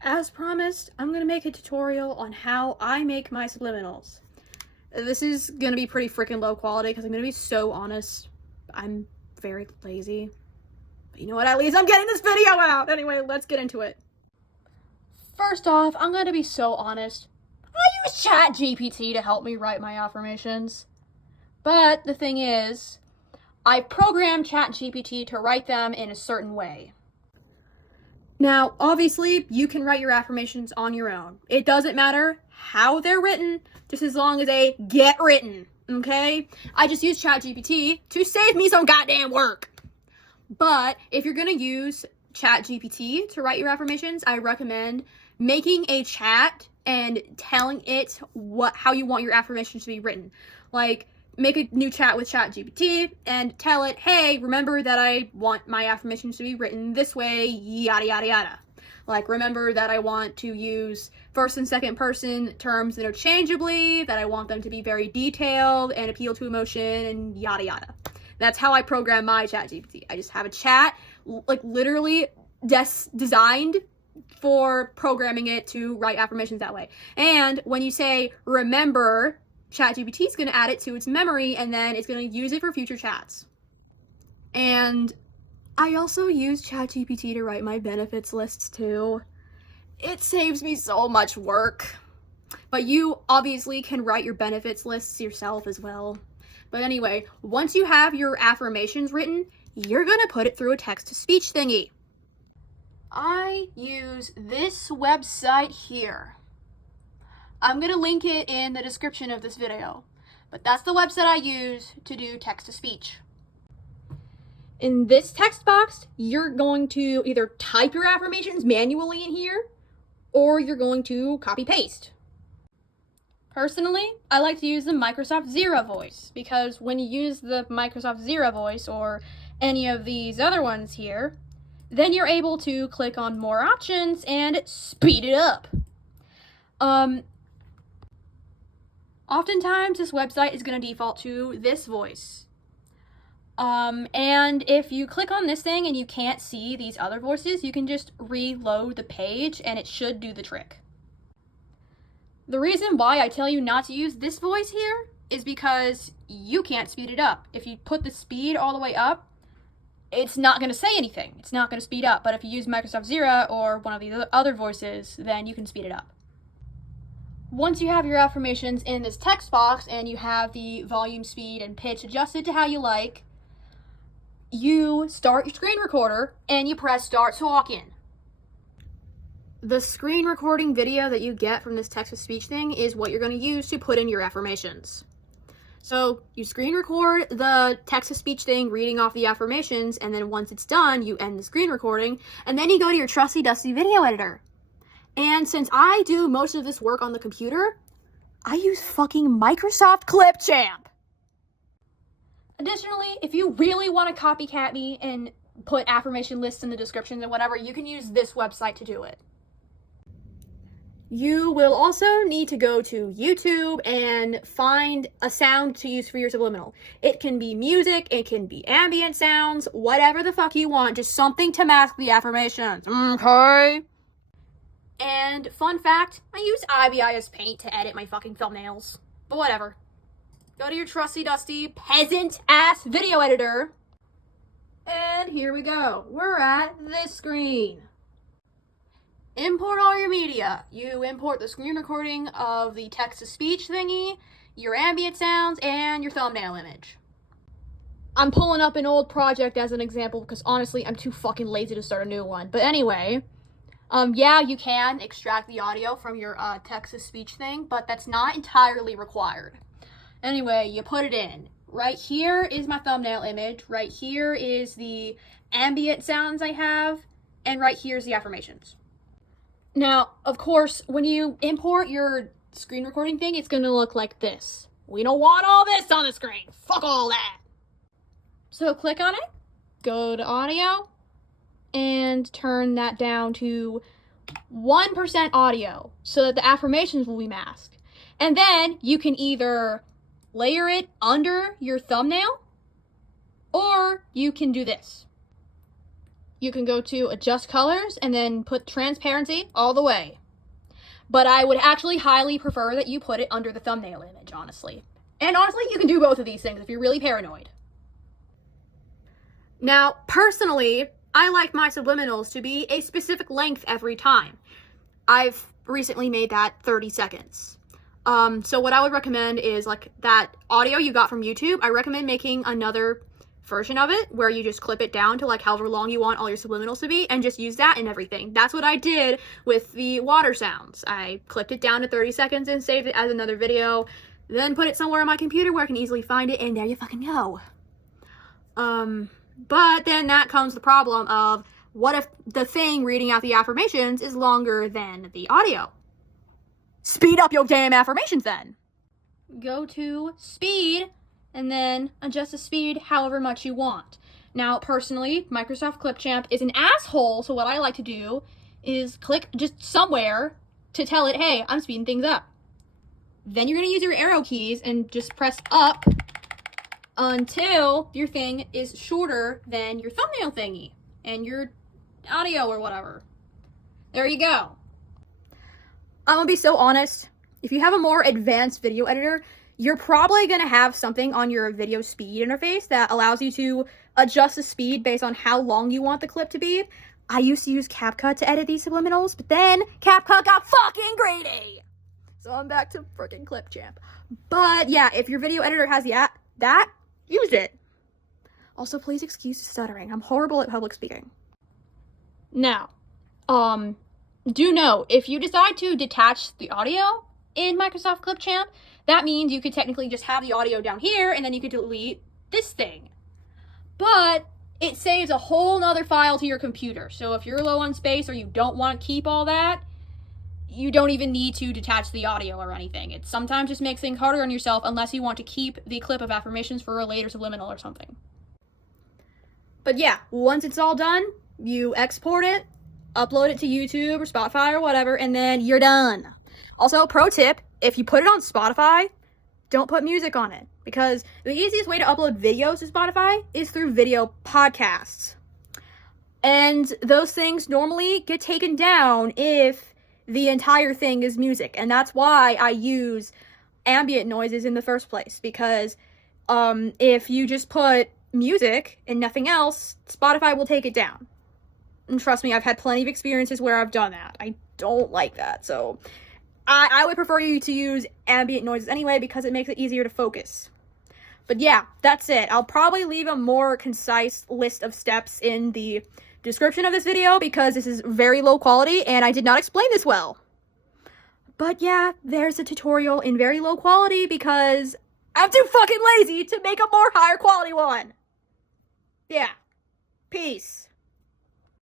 As promised, I'm gonna make a tutorial on how I make my subliminals. This is gonna be pretty freaking low quality because I'm gonna be so honest. I'm very lazy. But you know what? At least I'm getting this video out! Anyway, let's get into it. First off, I'm gonna be so honest. I use ChatGPT to help me write my affirmations. But the thing is, I programmed ChatGPT to write them in a certain way. Now, obviously, you can write your affirmations on your own. It doesn't matter how they're written, just as long as they get written, okay? I just use ChatGPT to save me some goddamn work. But if you're gonna use ChatGPT to write your affirmations, I recommend making a chat and telling it how you want your affirmations to be written. Like, make a new chat with ChatGPT and tell it, hey, remember that I want my affirmations to be written this way, yada, yada, yada. Like, remember that I want to use first and second person terms interchangeably, that I want them to be very detailed and appeal to emotion, and yada, yada. That's how I program my ChatGPT. I just have a chat, like, literally designed for programming it to write affirmations that way. And when you say, remember, ChatGPT is going to add it to its memory, and then it's going to use it for future chats. And I also use ChatGPT to write my benefits lists too. It saves me so much work. But you obviously can write your benefits lists yourself as well. But anyway, once you have your affirmations written, you're going to put it through a text-to-speech thingy. I use this website here. I'm going to link it in the description of this video, but that's the website I use to do text-to-speech. In this text box, you're going to either type your affirmations manually in here, or you're going to copy-paste. Personally, I like to use the Microsoft Zero Voice, because when you use the Microsoft Zero Voice, or any of these other ones here, then you're able to click on more options and speed it up. Oftentimes, this website is going to default to this voice. And if you click on this thing and you can't see these other voices, you can just reload the page and it should do the trick. The reason why I tell you not to use this voice here is because you can't speed it up. If you put the speed all the way up, it's not going to say anything. It's not going to speed up. But if you use Microsoft Zero or one of the other voices, then you can speed it up. Once you have your affirmations in this text box and you have the volume, speed, and pitch adjusted to how you like, you start your screen recorder and you press start talking. The screen recording video that you get from this text-to-speech thing is what you're going to use to put in your affirmations. So you screen record the text-to-speech thing reading off the affirmations, and then once it's done, you end the screen recording, and then you go to your trusty dusty video editor. And since I do most of this work on the computer, I use fucking Microsoft Clipchamp. Additionally, if you really want to copycat me and put affirmation lists in the descriptions and whatever, you can use this website to do it. You will also need to go to YouTube and find a sound to use for your subliminal. It can be music, it can be ambient sounds, whatever the fuck you want, just something to mask the affirmations, okay? And fun fact, I use IBIS Paint to edit my fucking thumbnails. But whatever. Go to your trusty dusty peasant-ass video editor. And here we go. We're at this screen. Import all your media. You import the screen recording of the text-to-speech thingy, your ambient sounds, and your thumbnail image. I'm pulling up an old project as an example because honestly, I'm too fucking lazy to start a new one. But anyway, yeah, you can extract the audio from your text-to-speech thing, but that's not entirely required. Anyway, you put it in. Right here is my thumbnail image. Right here is the ambient sounds I have. And right here is the affirmations. Now, of course, when you import your screen recording thing, it's going to look like this. We don't want all this on the screen. Fuck all that. So click on it, go to audio, and turn that down to 1% audio so that the affirmations will be masked. And then you can either layer it under your thumbnail, or you can do this. you can go to adjust colors and then put transparency all the way. But I would actually highly prefer that you put it under the thumbnail image, honestly. And honestly, you can do both of these things if you're really paranoid. Now, personally, I like my subliminals to be a specific length every time. I've recently made that 30 seconds. So what I would recommend is like that audio you got from YouTube. I recommend making another version of it where you just clip it down to like however long you want all your subliminals to be and just use that in everything. That's what I did with the water sounds. I clipped it down to 30 seconds and saved it as another video, then put it somewhere on my computer where I can easily find it, and there you fucking go. But then that comes the problem of, what if the thing reading out the affirmations is longer than the audio? Speed up your damn affirmations then. Go to speed and then adjust the speed however much you want. Now, personally, Microsoft Clipchamp is an asshole, so what I like to do is click just somewhere to tell it, hey, I'm speeding things up. Then you're going to use your arrow keys and just press up until your thing is shorter than your thumbnail thingy and your audio or whatever. There you go. I'm gonna be so honest. If you have a more advanced video editor, you're probably gonna have something on your video speed interface that allows you to adjust the speed based on how long you want the clip to be. I used to use CapCut to edit these subliminals, but then CapCut got fucking greedy. So I'm back to freaking Clipchamp. But yeah, if your video editor has that, use it. Also, please excuse the stuttering. I'm horrible at public speaking. Now, do know, if you decide to detach the audio in Microsoft Clipchamp, that means you could technically just have the audio down here and then you could delete this thing. But it saves a whole nother file to your computer. So if you're low on space or you don't want to keep all that, you don't even need to detach the audio or anything. It sometimes just makes things harder on yourself unless you want to keep the clip of affirmations for a later subliminal or something. But yeah, once it's all done, you export it, upload it to YouTube or Spotify or whatever, and then you're done. Also, pro tip, if you put it on Spotify, don't put music on it, because the easiest way to upload videos to Spotify is through video podcasts. And those things normally get taken down if the entire thing is music, and that's why I use ambient noises in the first place, because if you just put music and nothing else, Spotify will take it down. And trust me, I've had plenty of experiences where I've done that. I don't like that, so I would prefer you to use ambient noises anyway, because it makes it easier to focus. But yeah, that's it. I'll probably leave a more concise list of steps in the description of this video, because this is very low quality and I did not explain this well. But yeah, there's a tutorial in very low quality because I'm too fucking lazy to make a more higher quality one. Yeah. Peace.